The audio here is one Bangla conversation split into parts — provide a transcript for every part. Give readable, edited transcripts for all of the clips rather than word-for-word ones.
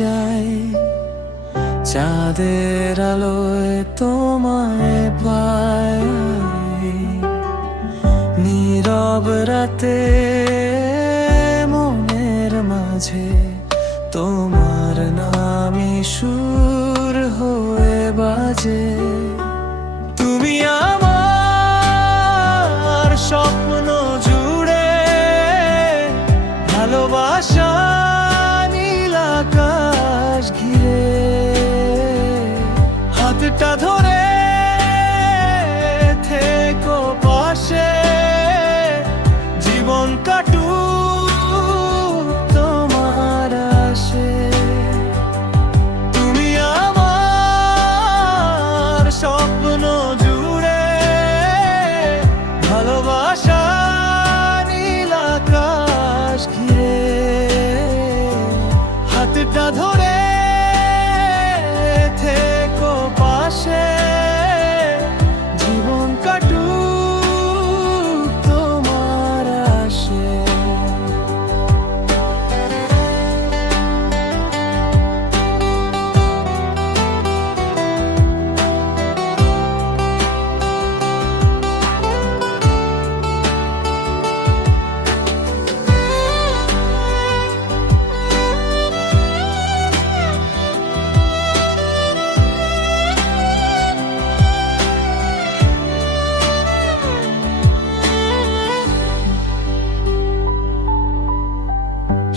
যায়, চাঁদের আলোয় তোমায় পাই। নীরব রাতে মনের মাঝে তোমার নামই সুর হয়ে বাজে। তুমি আমার স্বপ্ন জুড়ে, ভালোবাসা নীল আকাশ ঘিরে। হাতটা ধরে থেকো পাশে, জীবন কাটুক তোমার আশে। তুমি আমার স্বপ্ন জুড়ে, ভালোবাসা নীল আকাশ ঘিরে। হাতটা ধরে থেকো পাশে, জীবন কাটুক তোমার আশে।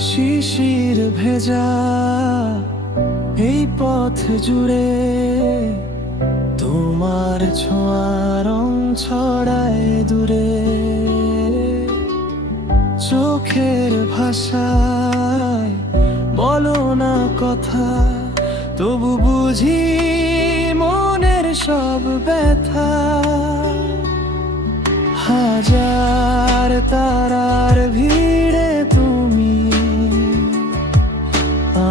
শিশির ভেজা এই পথ জুড়ে, তোমার ছোঁয়া রং ছড়ায় দূরে। চোখের ভাষায় বলো না কথা, তবু বুঝি মনের সব ব্যথা। হাজার তারার ভিড়ে তুমি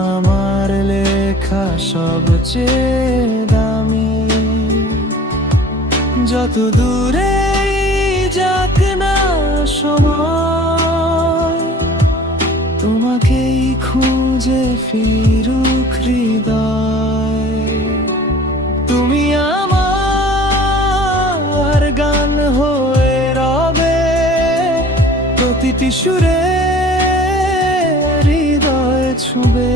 আমার লেখা সবচেয়ে দামি। যত দূরে যাক না সময়, তোমাকেই খুঁজে ফিরুক হৃদয়। তুমি আমার গান হয়ে রবে, প্রতিটি সুরে হৃদয় ছুঁবে।